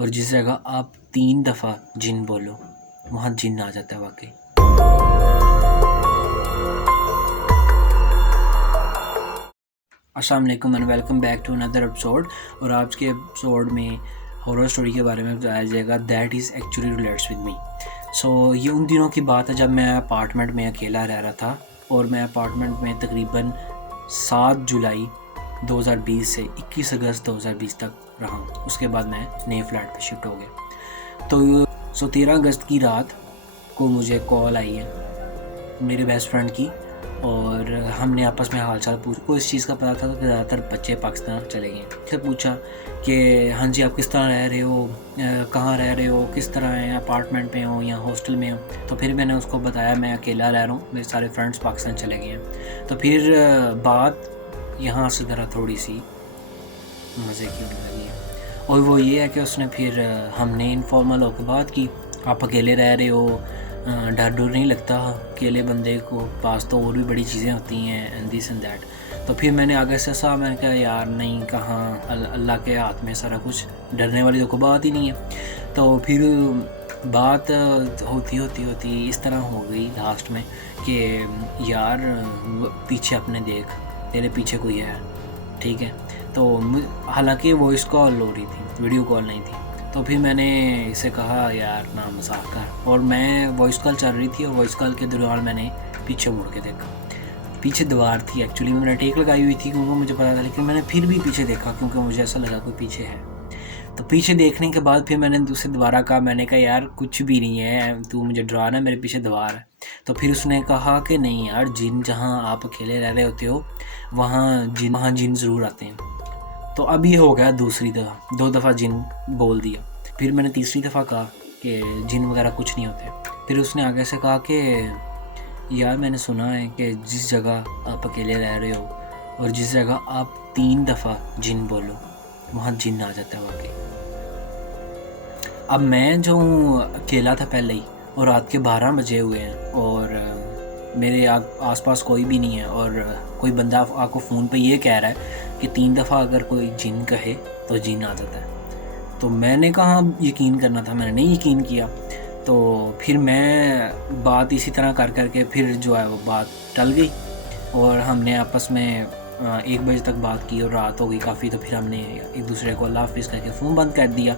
और जिस जगह आप 3 दफ़ा जिन बोलो वहाँ जिन आ जाता है वाकई। अस्सलाम वालेकुम and welcome back to another episode. और आज के एपिसोड में हॉरर स्टोरी के बारे में बताया जाएगा that is actually relates with me. So ये उन दिनों की बात है जब मैं अपार्टमेंट में अकेला रह रहा था और मैं अपार्टमेंट में तकरीबन 7 जुलाई 2020 से 21 अगस्त 2020 तक रहा। उसके बाद मैं नए फ्लैट पे शिफ्ट हो गया। तो 13 अगस्त की रात को मुझे कॉल आई है मेरे बेस्ट फ्रेंड की और हमने आपस में हाल चाल पूछा। को इस चीज़ का पता था कि ज़्यादातर बच्चे पाकिस्तान चले गए। फिर पूछा कि हाँ जी आप किस तरह रह रहे हो, कहाँ रह रहे हो, किस तरह हैं, अपार्टमेंट में हो या हॉस्टल में हो। तो फिर मैंने उसको बताया मैं अकेला रह रहा हूँ, मेरे सारे फ्रेंड्स पाकिस्तान चले गए हैं। तो फिर बात यहाँ से ज़रा थोड़ी सी मज़े की होने लगी है और वो ये है कि उसने फिर हमने इनफॉर्मल होकर बात की, आप अकेले रह रहे हो, डर डर नहीं लगता अकेले बंदे को, पास तो और भी बड़ी चीज़ें होती हैं एंड दिस एंड दैट। तो फिर मैंने आगे से मैंने कहा यार नहीं, कहाँ, अल्लाह के हाथ में सारा कुछ, डरने वाली तो कोई बात ही नहीं है। तो फिर बात होती इस तरह हो गई लास्ट में कि यार पीछे अपने देख, तेरे पीछे कोई है, ठीक है। तो हालांकि वॉइस कॉल हो रही थी, वीडियो कॉल नहीं थी। तो फिर मैंने इसे कहा यार ना मजाक कर, और मैं वॉइस कॉल चल रही थी और वॉइस कॉल के दौरान मैंने पीछे मुड़ के देखा। पीछे दीवार थी, एक्चुअली मैंने टेक लगाई हुई थी क्योंकि मुझे पता था, लेकिन मैंने फिर भी पीछे देखा क्योंकि मुझे ऐसा लगा कोई पीछे है। तो पीछे देखने के बाद फिर मैंने दूसरे दोबारा कहा, मैंने कहा यार कुछ भी नहीं है, तू मुझे डराना, मेरे पीछे दीवार है। तो फिर उसने कहा कि नहीं यार, जिन जहाँ आप अकेले रह रहे होते हो वहाँ जिन ज़रूर आते हैं। तो अब ये हो गया दूसरी दफ़ा, 2 दफ़ा जिन बोल दिया। फिर मैंने तीसरी दफ़ा कहा कि जिन वगैरह कुछ नहीं होते। फिर उसने आगे से कहा कि यार मैंने सुना है कि जिस जगह आप अकेले रह रहे हो और जिस जगह आप 3 दफ़ा जिन बोलो वहाँ जिन आ जाता है वाकई। अब मैं जो अकेला था पहले ही और रात के 12 बजे हुए हैं और मेरे आसपास कोई भी नहीं है और कोई बंदा आपको फ़ोन पे ये कह रहा है कि 3 दफ़ा अगर कोई जिन कहे तो जिन आ जाता है। तो मैंने कहाँ यकीन करना था, मैंने नहीं यकीन किया। तो फिर मैं बात इसी तरह कर करके फिर जो है वो बात टल गई और हमने आपस में 1 बजे तक बात की और रात हो गई काफ़ी। तो फिर हमने एक दूसरे को अल्लाह हाफ़िज़ करके फ़ोन बंद कर दिया।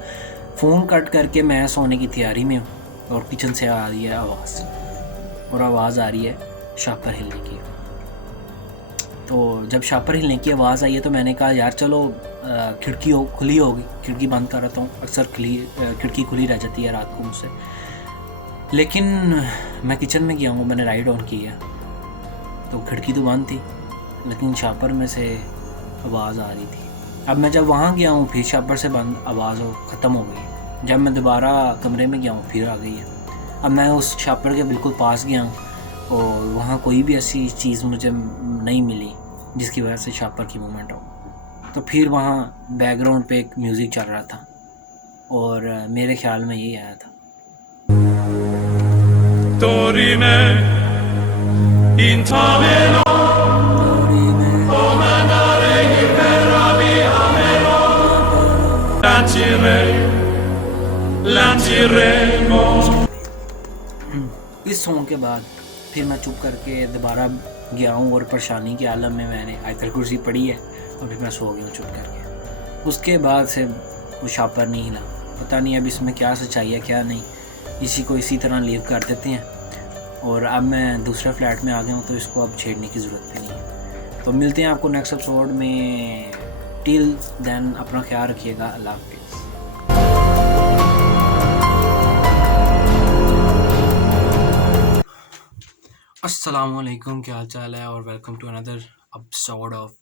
फ़ोन कट करके मैं सोने की तैयारी में हूँ और किचन से आ रही है आवाज़, और आवाज़ आ रही है शापर हिलने की। तो जब शापर हिलने की आवाज़ आई है तो मैंने कहा यार चलो खिड़की खुली होगी, खिड़की बंद कर रहा हूँ। अक्सर खिड़की खुली रह जाती है रात को मुझसे। लेकिन मैं किचन में गया हूँ, मैंने लाइट ऑन की है तो खिड़की तो बंद थी लेकिन शापर में से आवाज़ आ रही थी। अब मैं जब वहाँ गया हूँ फिर शापर से बंद आवाज़ ख़त्म हो गई। जब मैं दोबारा कमरे में गया हूँ फिर आ गई है। अब मैं उस शापर के बिल्कुल पास गया हूँ और वहाँ कोई भी ऐसी चीज़ मुझे नहीं मिली जिसकी वजह से शापर की मूवमेंट हो। तो फिर वहाँ बैकग्राउंड पे एक म्यूज़िक चल रहा था और मेरे ख्याल में यही आया था। Dorime in tamelo Comandare il verrabi amelo Lanciremo। इस सॉन्ग के बाद फिर मैं चुप करके दोबारा गया हूँ और परेशानी के आलम में मैंने आयतल कुर्सी पढ़ी है और फिर मैं सो गया हूँ चुप करके। उसके बाद से वो शापर नहीं हिला। पता नहीं अब इसमें क्या सच्चाई है क्या नहीं, इसी को इसी तरह लीव कर देते हैं। और अब मैं दूसरे फ्लैट में आ गया हूँ तो इसको अब छेड़ने की ज़रूरत भी नहीं है। तो मिलते हैं आपको नेक्स्ट एपिसोड में। टिल देन अपना ख्याल रखिएगा। अल्लाह हाफ़िज़। अस्सलामुअलैकुम, क्या हाल चाल है और welcome to another episode of